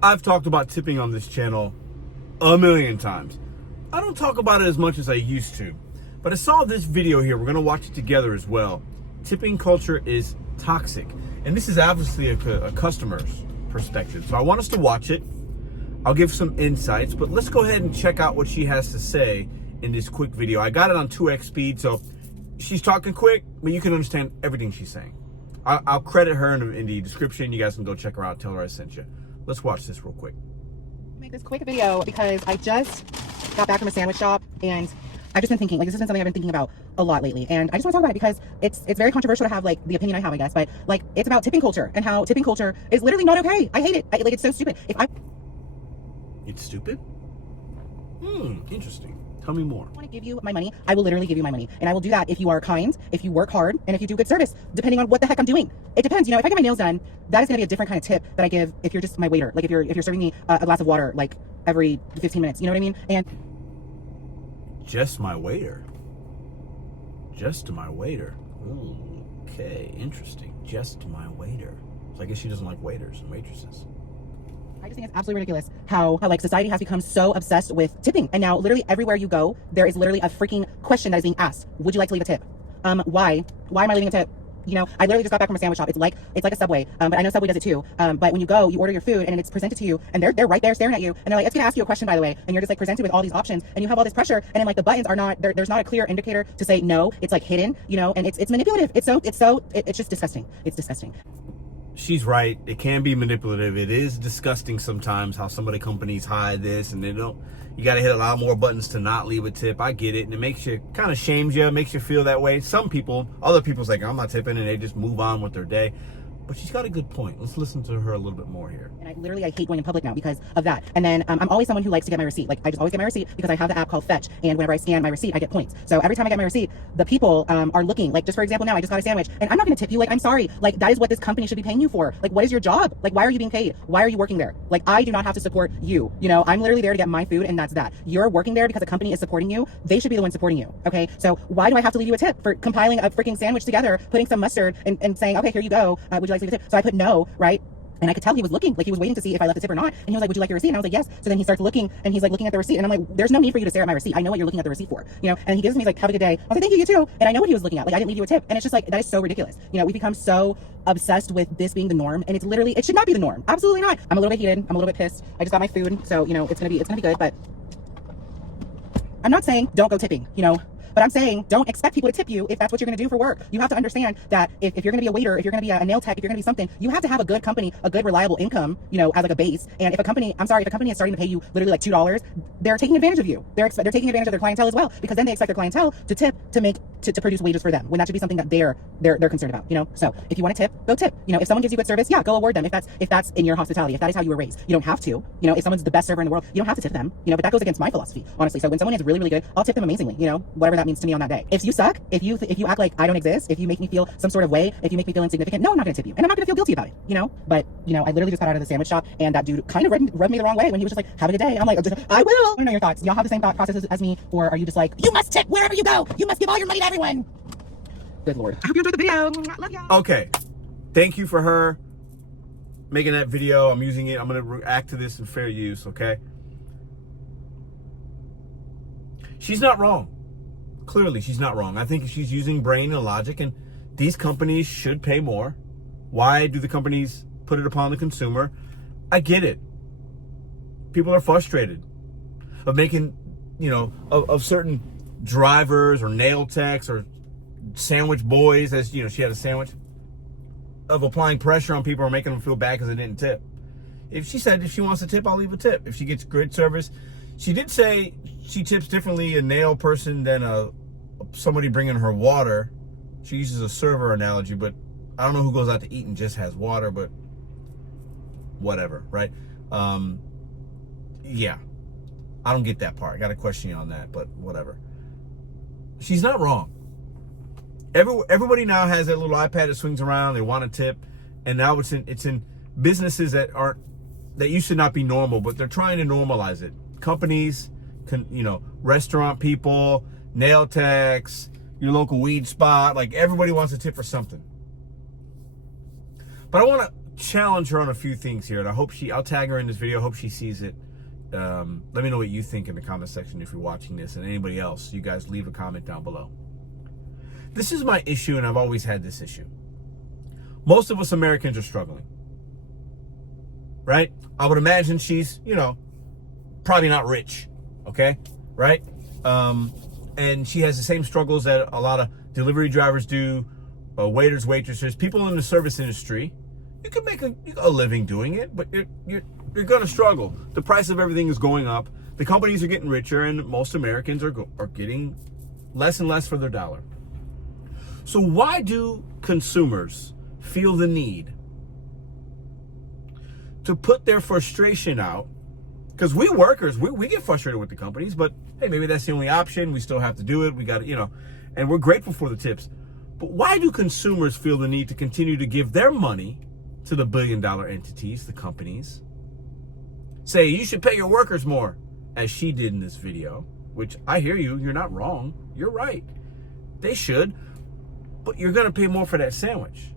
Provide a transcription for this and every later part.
I've talked about tipping on this channel a million times. I don't talk about it as much as I used to, but I saw this video here. We're gonna watch it together as well. Tipping culture is toxic. And this is obviously a customer's perspective. So I want us to watch it. I'll give some insights, but let's go ahead and check out what she has to say in this quick video. I got it on 2x speed, so she's talking quick, but you can understand everything she's saying. I'll credit her in the description. You guys can go check her out, tell her I sent you. Let's watch this real quick. Make this quick video because I just got back from a sandwich shop and I've just been thinking, like, this has been something I've been thinking about a lot lately, and I just want to talk about it because it's very controversial to have, like, the opinion I have, I guess, but, like, it's about tipping culture and how tipping culture is literally not okay. I hate it. Like, it's so stupid. It's stupid? Interesting. Tell me more. I want to give you my money, I will literally give you my money, and I will do that if you are kind, if you work hard, and if you do good service, depending on what the heck I'm doing. It depends, you know. If I get my nails done, that is going to be a different kind of tip that I give if you're just my waiter, like if you're serving me a glass of water like every 15 minutes, you know what I mean? And just my waiter. Just my waiter. Okay, interesting. Just my waiter. So I guess she doesn't like waiters and waitresses. I just think it's absolutely ridiculous how like society has become so obsessed with tipping. And now literally everywhere you go, there is literally a freaking question that is being asked. Would you like to leave a tip? Why? Why am I leaving a tip? You know, I literally just got back from a sandwich shop. It's like a Subway, but I know Subway does it too. But when you go, you order your food and it's presented to you, and they're right there staring at you, and they're like, "It's gonna ask you a question, by the way," and you're just like presented with all these options, and you have all this pressure, and then like the buttons are not there's not a clear indicator to say no. It's like hidden, you know, and it's manipulative. It's just disgusting. It's disgusting. She's right. It can be manipulative. It is disgusting sometimes how some of the companies hide this and they don't. You got to hit a lot more buttons to not leave a tip. I get it. And it makes you, kind of shames you, makes you feel that way. Some people, other people's like, I'm not tipping, and they just move on with their day. But she's got a good point. Let's listen to her a little bit more here. And I hate going in public now because of that. And then I'm always someone who likes to get my receipt. Like, I just always get my receipt because I have the app called Fetch. And whenever I scan my receipt, I get points. So every time I get my receipt, the people are looking. Like, just for example, now I just got a sandwich and I'm not going to tip you. Like, I'm sorry. Like, that is what this company should be paying you for. Like, what is your job? Like, why are you being paid? Why are you working there? Like, I do not have to support you. You know, I'm literally there to get my food, and that's that. You're working there because a company is supporting you. They should be the one supporting you. Okay. So why do I have to leave you a tip for compiling a freaking sandwich together, putting some mustard and saying, okay, here you go. Would you like to leave a tip? So I put no. Right? And I could tell he was looking, like he was waiting to see if I left the tip or not. And he was like, would you like your receipt? And I was like, yes. So then he starts looking, and he's like looking at the receipt. And I'm like, there's no need for you to stare at my receipt. I know what you're looking at the receipt for, you know? And he gives me, he's like, have a good day. I was like, thank you, you too. And I know what he was looking at. Like, I didn't leave you a tip. And it's just like, that is so ridiculous. You know, we become so obsessed with this being the norm, and it's literally, it should not be the norm. Absolutely not. I'm a little bit heated. I'm a little bit pissed. I just got my food. So, you know, it's gonna be good, but I'm not saying don't go tipping, you know? But I'm saying don't expect people to tip you if that's what you're going to do for work. You have to understand that if you're going to be a waiter, if you're going to be a nail tech, if you're going to be something, you have to have a good company, a good reliable income, you know, as like a base. And if a company, if a company is starting to pay you literally like $2, they're taking advantage of you. They're taking advantage of their clientele as well, because then they expect their clientele to tip to produce wages for them, when that should be something that they're concerned about, you know? So if you want to tip, go tip. You know, if someone gives you good service, yeah, go award them. If that's in your hospitality, if that is how you were raised, you don't have to. You know, if someone's the best server in the world, you don't have to tip them, you know, but that goes against my philosophy, honestly. So when someone is really, really good, I'll tip them amazingly, you know, whatever that means to me on that day. If you suck, if you act like I don't exist, if you make me feel some sort of way, if you make me feel insignificant, no, I'm not gonna tip you, and I'm not gonna feel guilty about it, you know? But, you know, I literally just got out of the sandwich shop, and that dude kind of rubbed me the wrong way when he was just like, have a good day. I'm like, I will. I don't know your thoughts. Y'all have the same thought process as me, or are you just like, you must tip wherever you go, you must give all your money to everyone? Good Lord. I hope you enjoyed the video. Love y'all. Okay. Thank you for her making that video. I'm using it. I'm going to react to this in fair use, okay? She's not wrong. Clearly, she's not wrong. I think she's using brain and logic, and these companies should pay more. Why do the companies put it upon the consumer? I get it. People are frustrated of making, you know, of certain drivers or nail techs or sandwich boys, as you know, she had a sandwich, of applying pressure on people or making them feel bad because they didn't tip. If she said if she wants to tip, I'll leave a tip. If she gets great service, she did say she tips differently a nail person than somebody bringing her water. She uses a server analogy, but I don't know who goes out to eat and just has water, but whatever, right? Yeah, I don't get that part. I got a question on that, but whatever. She's not wrong. Everybody now has that little iPad that swings around. They want to tip, and now it's in businesses that used to not be normal, but they're trying to normalize it. Companies, you know, restaurant people, nail techs, your local weed spot, like everybody wants to tip for something. But I want to challenge her on a few things here, and I'll tag her in this video. I hope she sees it. Let me know what you think in the comment section if you're watching this, and anybody else. You guys leave a comment down below. This is my issue, and I've always had this issue. Most of us Americans are struggling, right? I would imagine she's, probably not rich, okay, right? And she has the same struggles that a lot of delivery drivers do, waiters, waitresses, people in the service industry. You can make a living doing it, but you're going to struggle. The price of everything is going up. The companies are getting richer, and most Americans are getting less and less for their dollar. So why do consumers feel the need to put their frustration out? Because we workers, we get frustrated with the companies, but hey, maybe that's the only option. We still have to do it. We got to, and we're grateful for the tips. But why do consumers feel the need to continue to give their money to the billion-dollar entities, the companies? Say, you should pay your workers more, as she did in this video, which I hear you. You're not wrong. You're right. They should. But you're going to pay more for that sandwich,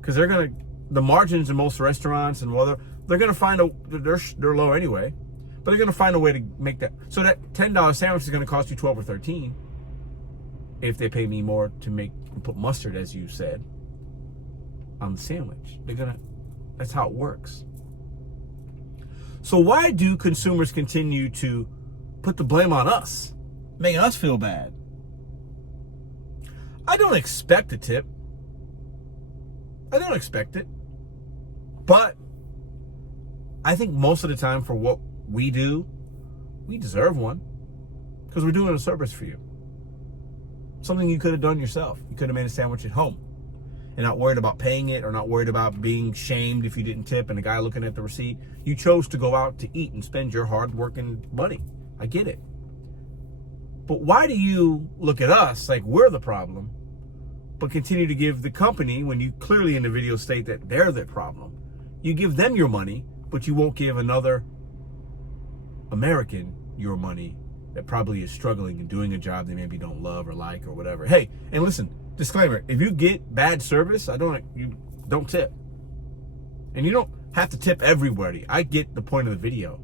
because the margins in most restaurants and they're going to find they're low anyway, but they're going to find a way to make that. So that $10 sandwich is going to cost you 12 or 13 if they pay me more to put mustard, as you said, on the sandwich. That's how it works. So why do consumers continue to put the blame on us, making us feel bad? I don't expect a tip. I don't expect it. But I think most of the time for what we do, we deserve one, because we're doing a service for you. Something you could have done yourself. You could have made a sandwich at home and not worried about paying it, or not worried about being shamed if you didn't tip and the guy looking at the receipt. You chose to go out to eat and spend your hard-working money. I get it. But why do you look at us like we're the problem, but continue to give the company, when you clearly in the video state that they're the problem? You give them your money, but you won't give another American your money that probably is struggling and doing a job they maybe don't love or like or whatever. Hey, and listen, disclaimer, if you get bad service, you don't tip. And you don't have to tip everybody. I get the point of the video.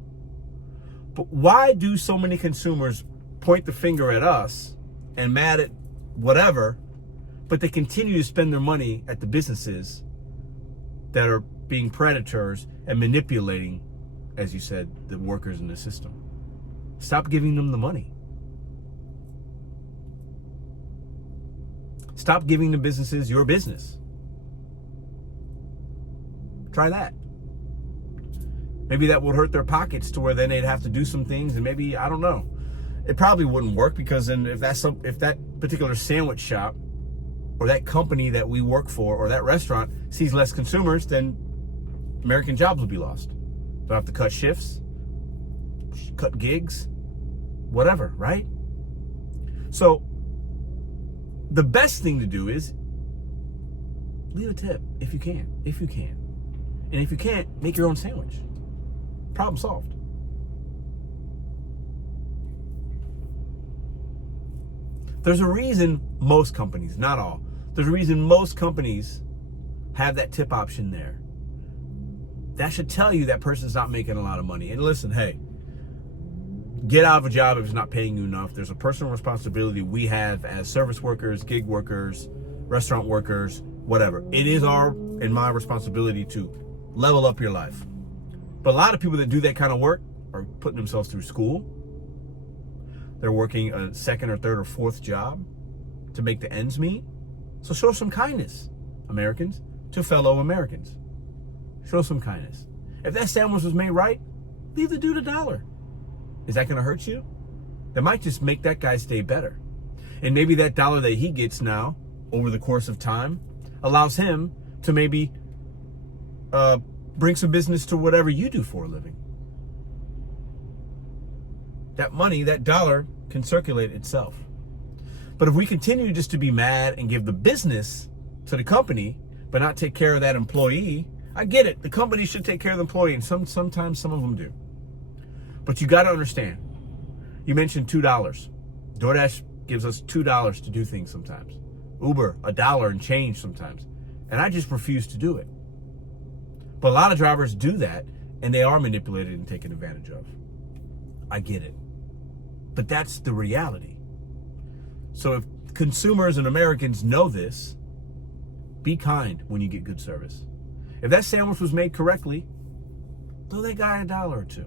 But why do so many consumers point the finger at us and mad at whatever, but they continue to spend their money at the businesses that are being predators and manipulating, as you said, the workers in the system? Stop giving them the money. Stop giving the businesses your business. Try that. Maybe that would hurt their pockets to where then they'd have to do some things, and maybe, I don't know. It probably wouldn't work, because then if that particular sandwich shop or that company that we work for or that restaurant sees less consumers, then American jobs will be lost. They'll have to cut shifts, cut gigs, whatever, right? So the best thing to do is leave a tip if you can. And if you can't, make your own sandwich. Problem solved. There's a reason most companies, not all, there's a reason most companies have that tip option there. That should tell you that person's not making a lot of money. And listen, hey, get out of a job if it's not paying you enough. There's a personal responsibility we have as service workers, gig workers, restaurant workers, whatever. It is our and my responsibility to level up your life. But a lot of people that do that kind of work are putting themselves through school. They're working a second or third or fourth job to make the ends meet. So show some kindness, Americans, to fellow Americans. Show some kindness. If that sandwich was made right, leave the dude $1. Is that going to hurt you? That might just make that guy stay better. And maybe that $1 that he gets now over the course of time allows him to maybe bring some business to whatever you do for a living. That money, that $1 can circulate itself. But if we continue just to be mad and give the business to the company, but not take care of that employee, I get it. The company should take care of the employee, and sometimes some of them do. But you got to understand, you mentioned $2. DoorDash gives us $2 to do things sometimes. Uber, $1 and change sometimes. And I just refuse to do it. But a lot of drivers do that, and they are manipulated and taken advantage of. I get it. But that's the reality. So if consumers and Americans know this, be kind when you get good service. If that sandwich was made correctly, throw that guy $1 or $2.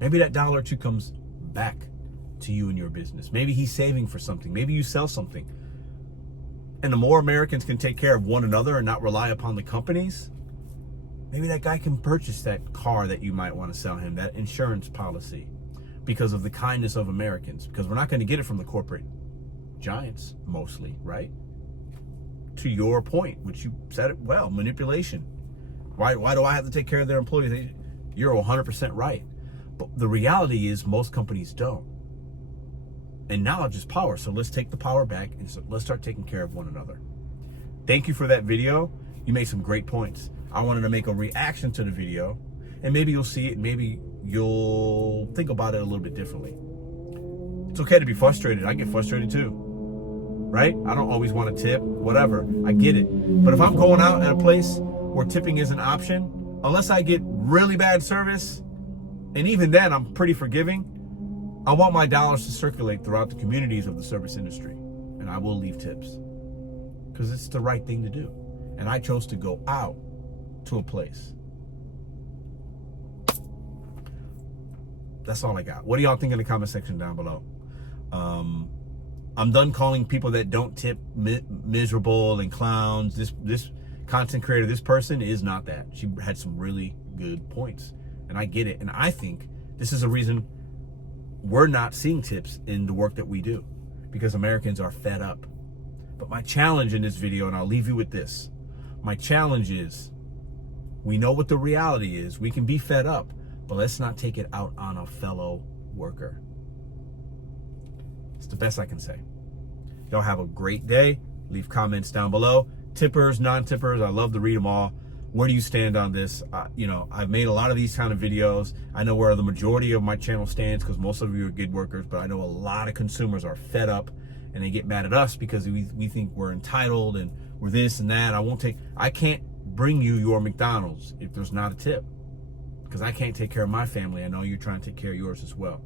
Maybe that $1 or $2 comes back to you and your business. Maybe he's saving for something. Maybe you sell something. And the more Americans can take care of one another and not rely upon the companies, maybe that guy can purchase that car that you might want to sell him, that insurance policy, because of the kindness of Americans. Because we're not going to get it from the corporate giants, mostly, right? To your point, which you said it well, manipulation. Why do I have to take care of their employees? You're 100% right. But the reality is most companies don't. And knowledge is power. So let's take the power back and so let's start taking care of one another. Thank you for that video. You made some great points. I wanted to make a reaction to the video, and maybe you'll see it. Maybe you'll think about it a little bit differently. It's okay to be frustrated. I get frustrated too, right? I don't always want to tip, whatever. I get it. But if I'm going out at a place where tipping is an option, unless I get really bad service, and even then I'm pretty forgiving, I want my dollars to circulate throughout the communities of the service industry, and I will leave tips because it's the right thing to do. And I chose to go out to a place. That's all I got. What do y'all think in the comment section down below? I'm done calling people that don't tip miserable and clowns. This content creator, this person is not that. She had some really good points, and I get it. And I think this is a reason we're not seeing tips in the work that we do, because Americans are fed up. But my challenge in this video, and I'll leave you with this, my challenge is, we know what the reality is. We can be fed up, but let's not take it out on a fellow worker. It's the best I can say. Y'all have a great day. Leave comments down below. Tippers, non-tippers, I love to read them all. Where do you stand on this? I've made a lot of these kind of videos. I know where the majority of my channel stands because most of you are gig workers, but I know a lot of consumers are fed up and they get mad at us because we think we're entitled and we're this and that. I can't bring you your McDonald's if there's not a tip, because I can't take care of my family. I know you're trying to take care of yours as well.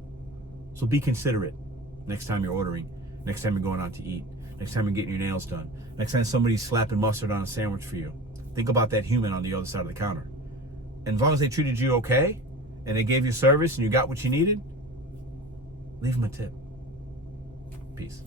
So be considerate next time you're ordering, next time you're going out to eat, next time you're getting your nails done, next time somebody's slapping mustard on a sandwich for you. Think about that human on the other side of the counter. And as long as they treated you okay and they gave you service and you got what you needed, leave them a tip. Peace.